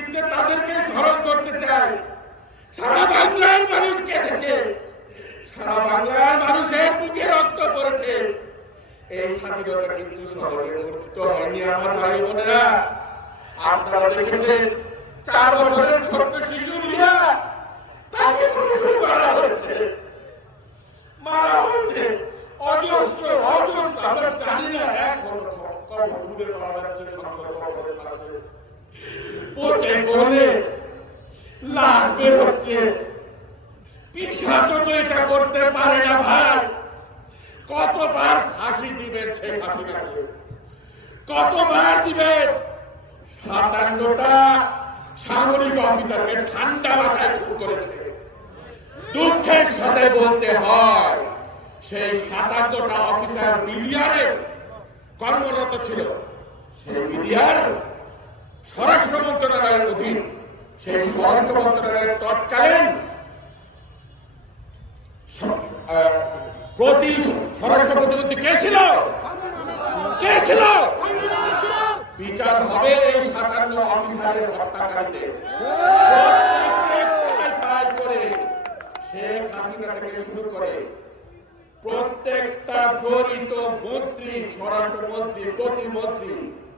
বিরুদ্ধে তাদেরকে স্মরণ করতে চাই। সারা বাংলার মানুষ কেঁদেছে। সারা বাংলার মানুষের বুকে রক্ত পড়েছে। এই স্বাধীনতা কিন্তু সহজে অর্জিত হয়নি আমার ভাই বোনেরা। আপনারা দেখেছেন, চার বছরের ছোট্ট শিশু রিয়া তাকে করে হয়েছে মারা হয়েছে অজস্র অজস্র, আমরা জানি না এখন খুঁজে পাওয়া যাচ্ছে পাশে। পচে গলে, লাশ বের হচ্ছে। পিসাচও তো এটা করতে পারে না ভাই। কতবার ফাঁসি দিবেন শেখ হাসিনাকে? কতবার দিবেন? সাতান্নটা সামরিক অফিসারকে ঠান্ডা মাথায় খুন করেছে। দুঃখের সাথে বলতে হয়, সেই সাতান্নটা অফিসার মিডিয়ারে কর্মরত ছিল। সেই মিডিয়ার স্বরাষ্ট্র মন্ত্রণালয়ের অধীন। সেই স্বরাষ্ট্র মন্ত্রণালয়ের তৎকালীন প্রতি স্বরাষ্ট্র প্রতিমন্ত্রী কে ছিল? কে ছিল? বিচার হবে এই সাতান্ন অফিসারের ফাইল করে শেখ শুরু করে প্রত্যেকটা জড়িত মন্ত্রী স্বরাষ্ট্রমন্ত্রী প্রতিমন্ত্রী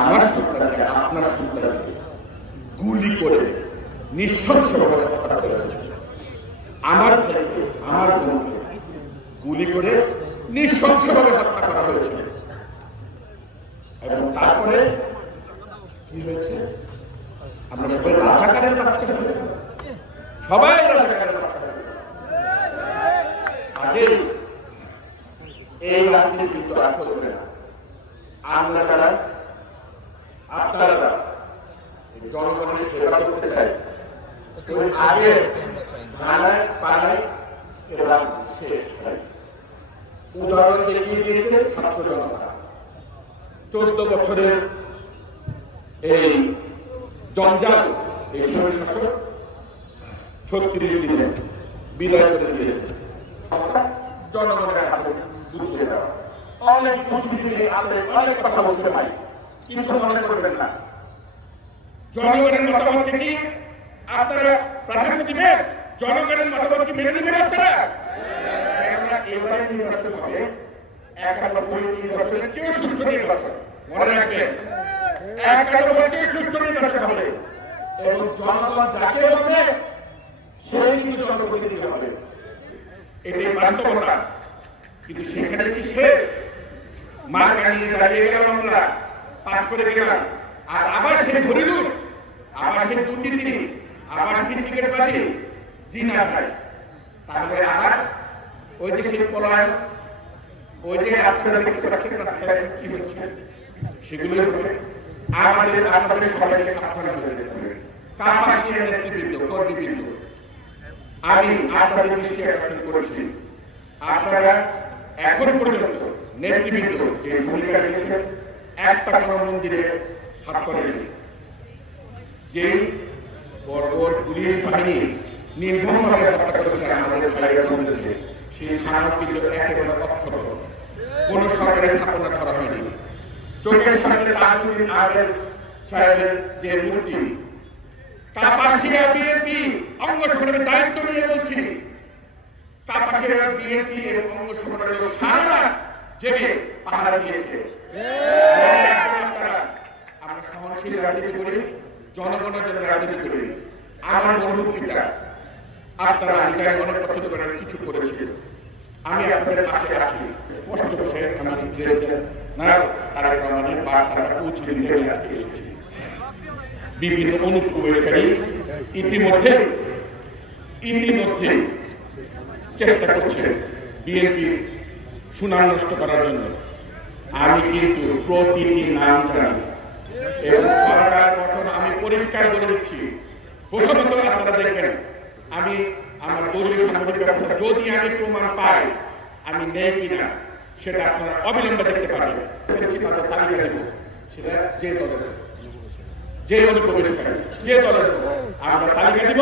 আমার সন্তানকে, আপনার সন্তানকে গুলি করে নৃশংসভাবে হত্যা করা হয়েছে। আমার থেকে আমার বোনকে গুলি করে নৃশংসভাবে হত্যা করা হয়েছে। এবং তারপরে কি হয়েছে? আমরা সবাই রাজাকারের বাচ্চা সবাই রাজাকারের বাচ্চা হয়ে এই রাজনীতি কিন্তু না। আমরা যারা আপনারা যারা এই জনগণের সেবা করতে চাই। আগে উদাহরণ দেখিয়ে দিয়েছে ছাত্র জনতা। চোদ্দ বছরের এই জঞ্জাল, এই সময় শাসক ছত্রিশ দিনে বিদায় করে দিয়েছে। জনগণের অনেক বুদ্ধিজীবী অনেক কথা বলতে ভাই কিছু মনে করবেন না। জনগণের মতামত কি আপনারা প্রাধান্য দিবেন, জনগণের মতামত কি মেনে নেবেন আপনারা? এবারে নির্বাচন হবে একানব্বই নির্বাচনের চেয়ে সুষ্ঠু নির্বাচন মনে রাখবেন একানব্বই চেয়ে সুষ্ঠু নির্বাচন হবে। এবং জনগণ যাকে বলবে, সেই কিন্তু জনপ্রতিনিধি হবে। এটাই বাস্তবতা। কিন্তু সেখানে কি শেষ? মা কানিয়ে দাঁড়িয়ে গেলাম আমরা পাস করে গেলাম। আর আবার সেই ঘরিলুট আবার সেই দুর্নীতি আবার সিন্ডিকেট বাজি জি না ভাই তাহলে আবার ওই যে সেই পলায়ন ওই যে আপনারা দেখতে পাচ্ছেন রাস্তায় কি হচ্ছে? সেগুলো আমাদের আমাদের সবাইকে সাবধান হয়ে যেতে হবে। কাপাসিয়া নেতৃবৃন্দ, কর্মীবৃন্দ, আমি আপনাদের দৃষ্টি আকর্ষণ করেছি। আপনারা এখন পর্যন্ত নেতৃবৃন্দ যে ভূমিকা নিয়েছেন একটা কোনো মন্দিরে হাত করেনি যে বর্বর পুলিশ বাহিনী নির্মমভাবে হত্যা করেছে আমাদের ভাইয়ের বন্ধুদেরকে সেই থানাও কিন্তু একেবারে অক্ষত কোন সরকারি স্থাপনা করা হয়নি। চোখের সামনে তাজুদ্দিন আহমেদ সাহেবের যে মূর্তি, কাপাসিয়া বিএনপি অঙ্গ সংগঠনের দায়িত্ব নিয়ে বলছি। কাপাসিয়া বিএনপি এবং অঙ্গ সংগঠনের সারা জেগে পাহারা দিয়েছে। আমরা সহনশীল রাজনীতি করি জনগণের জন্য রাজনীতি করি। আমার মনোভূত পিতা, আপনারা জানি অনেক পছন্দ করেন, কিছু করেছি আমি আপনাদের পাশে আছি। স্পষ্ট বসে আমি দেশের নায়ক, তারেক রহমানের বার্তাটা পৌঁছে দিতে আজকে এসেছি। বিভিন্ন অনুপ্রবেশকারী ইতিমধ্যে ইতিমধ্যে চেষ্টা করছে বিএনপি সুনাম নষ্ট করার জন্য। আমি কিন্তু প্রতিটি নাম জানি। এবং সরকার গঠন আমি পরিষ্কার বলে দিচ্ছি। প্রথমত আপনারা দেখবেন, আমি আমার দলীয় সাংগঠনিক ব্যবস্থা যদি আমি প্রমাণ পাই, আমি নেই কিনা, সেটা আপনারা অবিলম্বে দেখতে পারবেন। করেছি তাদের তালিকা দেব। সেটা যে দলের, যে অনুপ্রবেশকারী যে দলের আমরা তালিকা দিব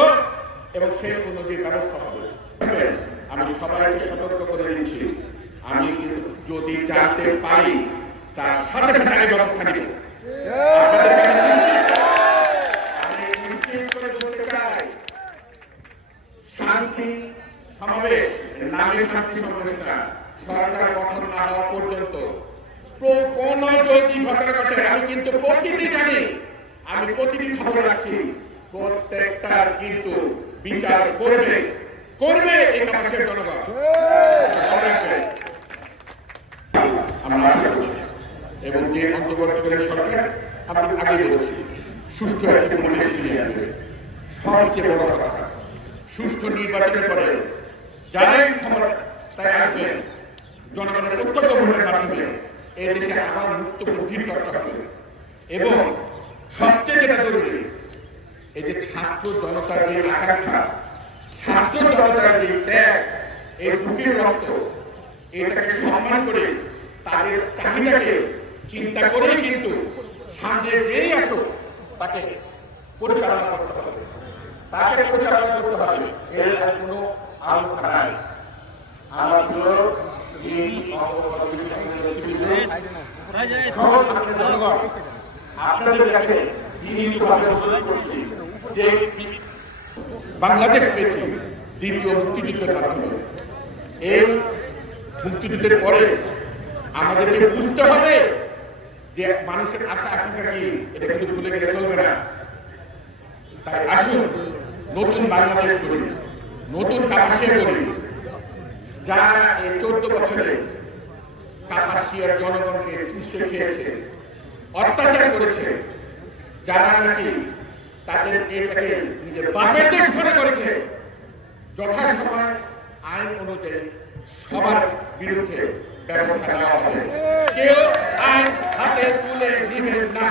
এবং সেই অনুযায়ী ব্যবস্থা হবে। আমি সবাইকে সতর্ক করে দিচ্ছি। আমি যদি জানতে পারি, তার সাথে সাথে আমি ব্যবস্থা নিব। শান্তি, সমাবেশ নামে শান্তি সমাবেশ না সরকার গঠন না হওয়া পর্যন্ত। কোন যদি ঘটনা ঘটে আমি কিন্তু প্রতিটি জানি, আমি প্রতিটি খবর রাখছি। প্রত্যেকটার কিন্তু বিচার করবে করবে এই কাপাসের জনগণ মনে রাখবে। আমরা আশা করছি এবং যে সরকার, আমি আগে বলেছি, সুষ্ঠু একটি পরিবেশ ফিরিয়ে আনবে। সবচেয়ে বড় কথা, সুষ্ঠু নির্বাচনের পরে যারাই ক্ষমতায় আসবেন জনগণের প্রত্যক্ষ ভোটের মাধ্যমে এই দেশে আবার মুক্ত বুদ্ধির চর্চা হবে। এবং সবচেয়ে যেটা জরুরি, এই যে ছাত্র জনতার যে আকাঙ্ক্ষা, ছাত্র জনতার যে ত্যাগ, এই বুকের রক্ত, এটাকে সম্মান করে তাদের চাহিদাকে চিন্তা করেই কিন্তু সামনে যেই আসো, তাকে পরিচালনা করতে হবে। তাকে পরিচালনা করতে হবে, এর আর কোনো আলোচনা নাই। বাংলাদেশ পেয়েছি দ্বিতীয় মুক্তিযুদ্ধের মাধ্যমে। এই মুক্তিযুদ্ধের পরে আমাদেরকে বুঝতে হবে যে মানুষের আশা আকাঙ্ক্ষা কি, এটা কিন্তু ভুলে গেলে চলবে না। তাই আসুন, নতুন বাংলাদেশ করি নতুন কাপাসিয়া করি যারা এই চোদ্দ বছরে কাপাসিয়ার জনগণকে চুষে খেয়েছে, অত্যাচার করেছে। যারা নাকি তাদের এটাকে নিজের বাপের দেশ মনে করেছে, যথাসময় আইন অনুযায়ী সবার বিরুদ্ধে কেউ আইন হাতে তুলে নিবেন না।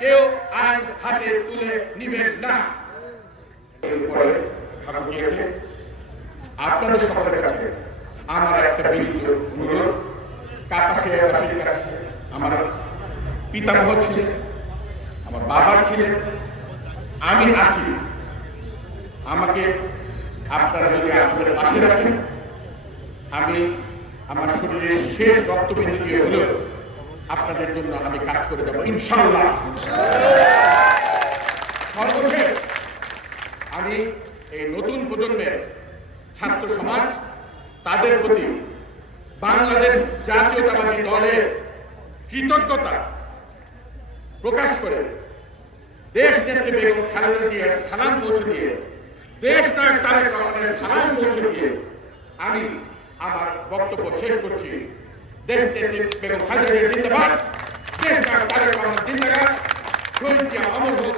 কেউ আইন হাতে তুলে নিবেন না। আপনাদের সকলের কাছে আমার একটা বিনীত অনুরোধ। কাপাসিয়াবাসীর কাছে আমার পিতামহ ছিলেন, আমার বাবা ছিলেন, আমি আছি। আমাকে আপনারা যদি আমাদের পাশে রাখেন, আমি আমার শরীরের শেষ রক্তবিন্দু দিয়ে হলেও আপনাদের জন্য আমি কাজ করে যাব ইনশাল্লাহ সর্বশেষ, আমি এই নতুন প্রজন্মের ছাত্র সমাজ, তাদের প্রতি বাংলাদেশ জাতীয়তাবাদী দলের কৃতজ্ঞতা প্রকাশ করে দেশ নেত্রী বেগম খালেদা জিয়ার সালাম পৌঁছে দিয়ে, দেশ নায়ক তারেক রহমানের সালাম পৌঁছে দিয়ে আমি আমার বক্তব্য শেষ করছি। দেশ বেগম খালেদা জিন্দাবাদ দেশ জিন্দাবাদ। শহীদ অমর হোক